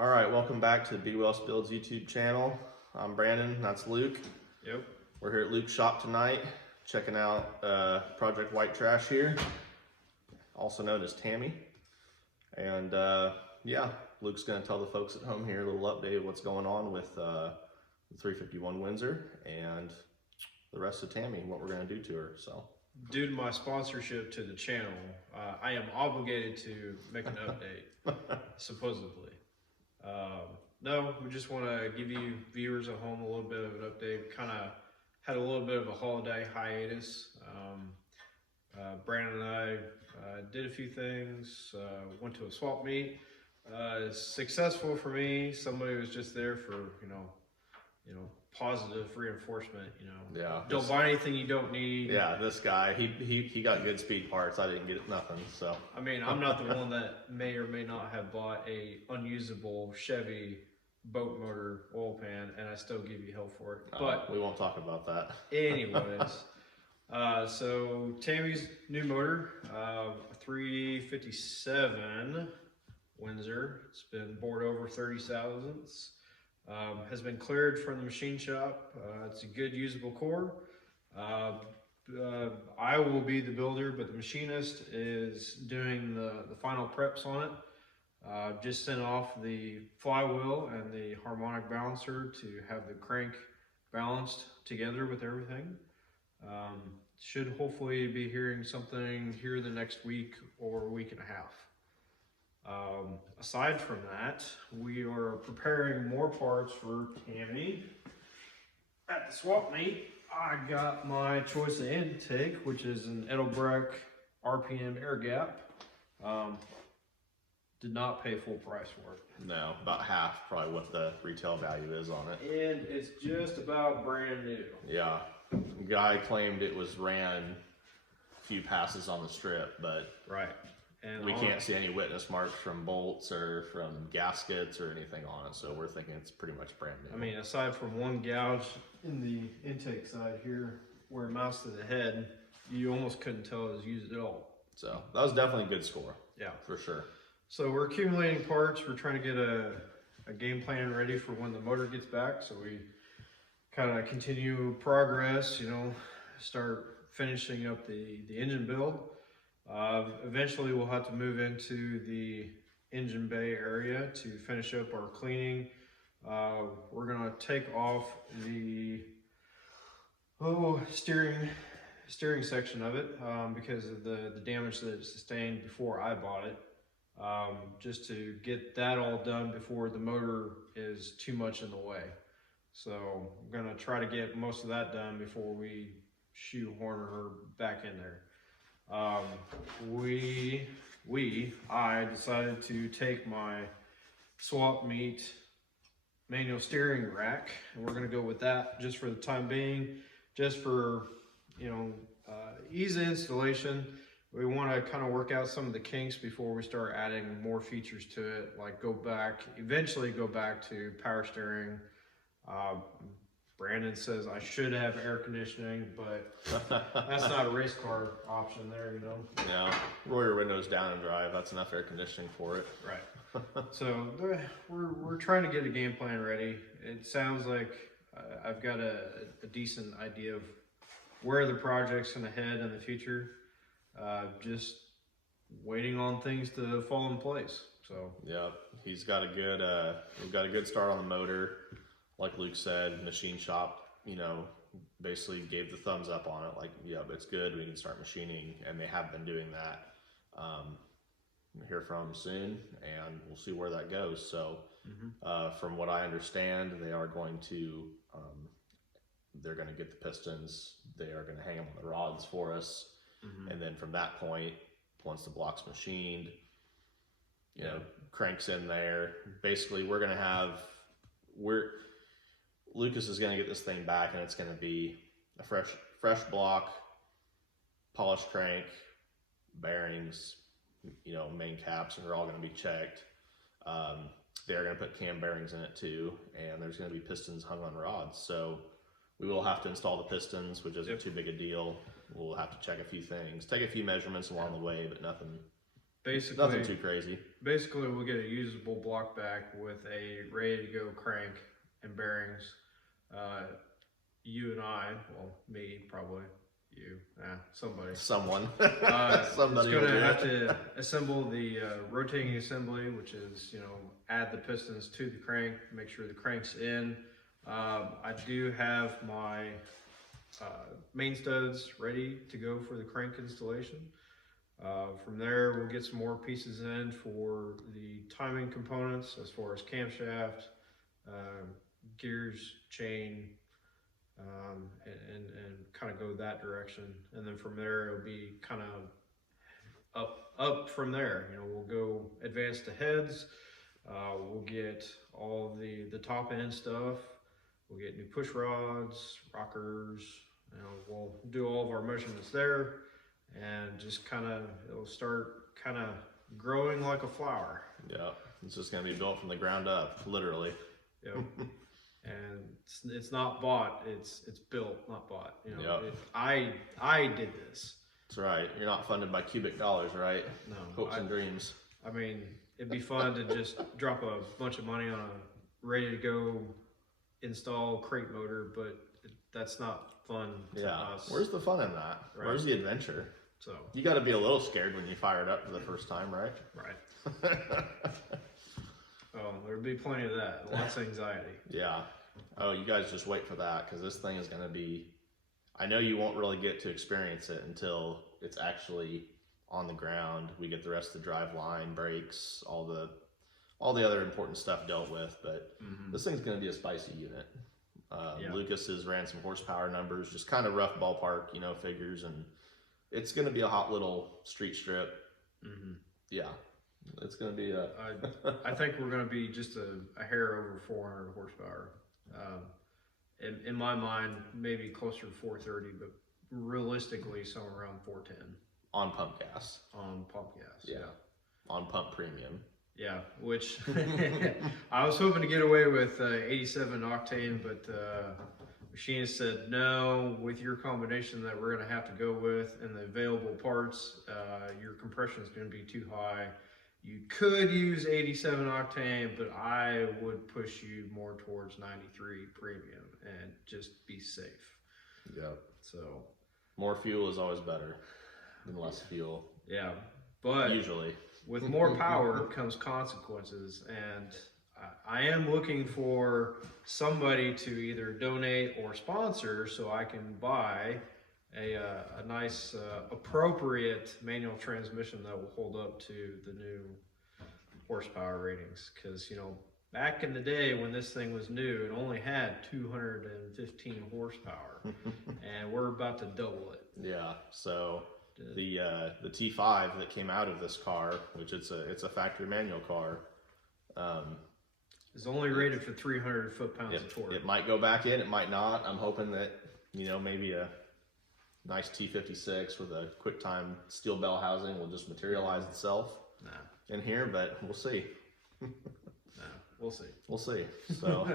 All right, welcome back to the Be Well Builds YouTube channel. I'm Brandon, that's Luke. Yep. We're here at Luke's shop tonight, checking out Project White Trash here, also known as Tammy. And yeah, Luke's gonna tell the folks at home here a little update of what's going on with the 351 Windsor and the rest of Tammy, what we're gonna do to her, so. Due to my sponsorship to the channel, I am obligated to make an update, supposedly. No, we just want to give you viewers at home a little bit of an update. Kind of had a little bit of a holiday hiatus. Brandon and I did a few things, went to a swap meet. Successful for me. Somebody was just there for, you know, positive reinforcement, Yeah. Don't buy anything you don't need. Yeah, this guy, he got good speed parts. I didn't get nothing, so. I mean, I'm not the one that may or may not have bought a unusable Chevy boat motor oil pan, and I still give you hell for it. But we won't talk about that. anyways, so Tammy's new motor, 357 Windsor. It's been bored over 30 thousandths. Has been cleared from the machine shop. It's a good usable core. I will be the builder, but the machinist is doing the final preps on it. Just sent off the flywheel and the harmonic balancer to have the crank balanced together with everything. Should hopefully be hearing something here in the next week or week and a half. Aside from that, we are preparing more parts for Tammy. At the swap meet, I got my choice of intake, which is an Edelbrock RPM air gap. Did not pay full price for it. No, about half probably what the retail value is on it. And it's just about brand new. Yeah, the guy claimed it was ran a few passes on the strip, but right. And we can't see any witness marks from bolts or from gaskets or anything on it, so we're thinking it's pretty much brand new. I mean, aside from one gouge in the intake side here, where it mounts to the head, you almost couldn't tell it was used at all. So that was definitely a good score. Yeah, for sure. So we're accumulating parts. We're trying to get a game plan ready for when the motor gets back, so we kind of continue progress, start finishing up the engine build. Eventually we'll have to move into the engine bay area to finish up our cleaning. We're gonna take off the steering section of it because of the damage that it sustained before I bought it. Just to get that all done before the motor is too much in the way. So I'm gonna try to get most of that done before we shoehorn her back in there. I decided to take my swap meet manual steering rack, and we're going to go with that just for the time being, just for, ease of installation. We want to kind of work out some of the kinks before we start adding more features to it, like eventually go back to power steering. Brandon says I should have air conditioning, but that's not a race car option there, Yeah, roll your windows down and drive. That's enough air conditioning for it. Right. So we're trying to get a game plan ready. It sounds like I've got a decent idea of where the project's going to head in the future. Just waiting on things to fall in place. So yeah, he's got we've got a good start on the motor. Like Luke said, machine shop, basically gave the thumbs up on it. Like, yeah, it's good. We can start machining, and they have been doing that. We'll hear from them soon, and we'll see where that goes. So, from what I understand, they are going to, they're going to get the pistons. They are going to hang them on the rods for us, and then from that point, once the block's machined, cranks in there. Basically, Lucas is going to get this thing back, and it's going to be a fresh block, polished crank, bearings, main caps, and they're all going to be checked. They're going to put cam bearings in it too, and there's going to be pistons hung on rods. So we will have to install the pistons, which isn't too big a deal. We'll have to check a few things, take a few measurements along the way, but nothing Basically, nothing too crazy. Basically, we'll get a usable block back with a ready to go crank and bearings. You and I, well, me probably, you, somebody. Someone. Somebody is going to have it. to assemble the rotating assembly, which is, add the pistons to the crank, make sure the crank's in. I do have my main studs ready to go for the crank installation. From there, we'll get some more pieces in for the timing components as far as camshaft, gears, chain, and kind of go that direction. And then from there, it'll be kind of up from there. We'll go advance to heads. We'll get all of the top end stuff. We'll get new push rods, rockers. We'll do all of our measurements there, and just it'll start kind of growing like a flower. Yeah, it's just gonna be built from the ground up, literally. Yep. And it's not bought, it's built, not bought. Yep. I did this. That's right. You're not funded by cubic dollars, right? No. Hopes and dreams. I mean, it'd be fun to just drop a bunch of money on a ready to go install crate motor, but that's not fun to us. Where's the fun in that? Right. Where's the adventure? So you got to be a little scared when you fire it up for the first time, right? Right. Oh, there'd be plenty of that. Lots of anxiety. Yeah. Oh, you guys just wait for that, because this thing is going to be, I know you won't really get to experience it until it's actually on the ground. We get the rest of the drive line, brakes, all the other important stuff dealt with, but this thing's going to be a spicy unit. Lucas has ran some horsepower numbers, just kind of rough ballpark, figures, and it's going to be a hot little street strip. Yeah, it's going to be I think we're going to be just a hair over 400 horsepower. In my mind, maybe closer to 430, but realistically, somewhere around 410. On pump gas. On pump gas. Yeah. On pump premium. Yeah, which I was hoping to get away with 87 octane, but machinist said no. With your combination that we're going to have to go with and the available parts, your compression is going to be too high. You could use 87 octane, but I would push you more towards 93 premium and just be safe. Yep. So more fuel is always better than less fuel. Yeah, but usually with more power comes consequences, and I am looking for somebody to either donate or sponsor so I can buy a nice appropriate manual transmission that will hold up to the new horsepower ratings, because back in the day when this thing was new, it only had 215 horsepower and we're about to double it. Yeah, so the T5 that came out of this car, which it's a factory manual car, is only rated for 300 foot-pounds of torque. It might go back in, it might not. I'm hoping that maybe a nice T56 with a QuickTime steel bell housing will just materialize itself in here, but we'll see. We'll see. We'll see. So,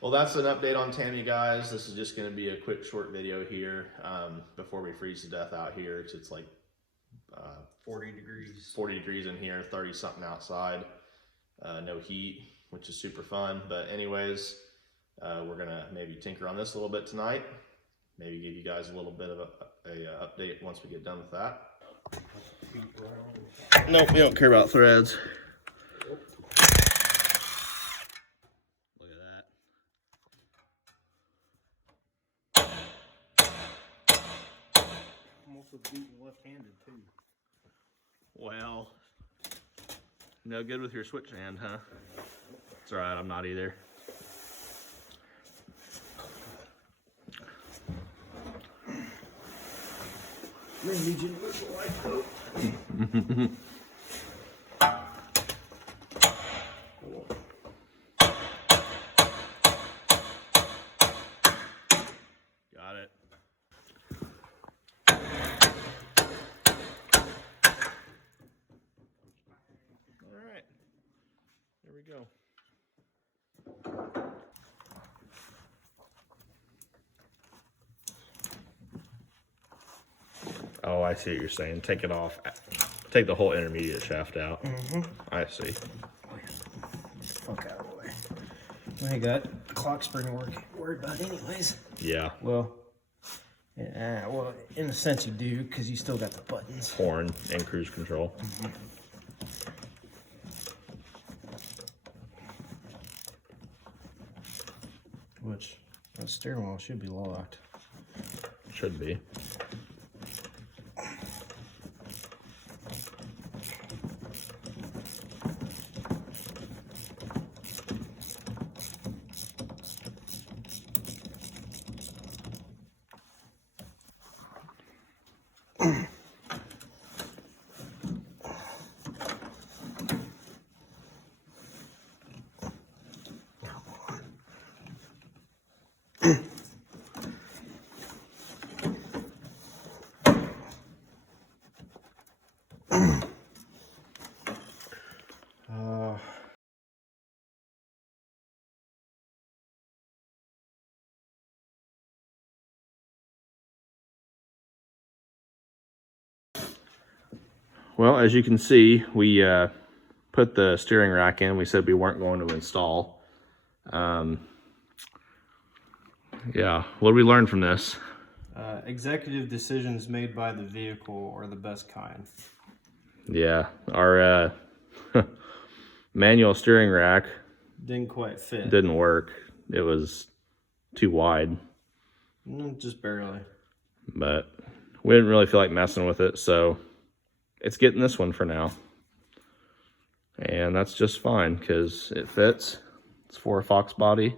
well, that's an update on Tammy, guys. This is just going to be a quick, short video here before we freeze to death out here. It's like 40 degrees. 40 degrees in here, 30 something outside. No heat, which is super fun. But anyways, we're gonna maybe tinker on this a little bit tonight. Maybe give you guys a little bit of a update once we get done with that. Nope, we don't care about threads. Look at that. I'm also beating left-handed too. Well, no good with your switch hand, huh? It's alright, I'm not either. Got it. Alright. There we go. Oh, I see what you're saying. Take it off Take the whole intermediate shaft out. I see. Fuck out of the way. Well, you got the clock spring worried about anyways. Yeah. Well, yeah, well, in a sense you do, because you still got the buttons. Horn and cruise control. Which, that steering wheel should be locked. Should be. Well, as you can see, we put the steering rack in. We said we weren't going to install. Yeah, what did we learn from this? Executive decisions made by the vehicle are the best kind. Yeah, our manual steering rack Didn't quite fit. didn't work. It was too wide, Just barely. but we didn't really feel like messing with it, so it's getting this one for now. And that's just fine because it fits. It's for a Fox body.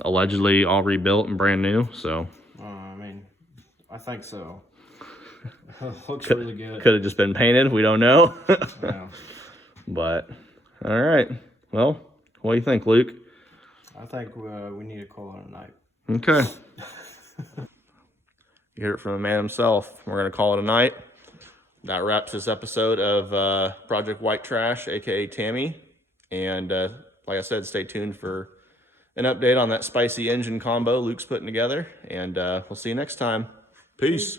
Allegedly all rebuilt and brand new, so. I mean, I think so. Looks really good. Could have just been painted, we don't know. Yeah. But, all right. Well, what do you think, Luke? I think we need to call it a night. Okay. You heard it from the man himself. We're going to call it a night. That wraps this episode of Project White Trash, aka Tammy. And like I said, stay tuned for an update on that spicy engine combo Luke's putting together. And we'll see you next time. Peace.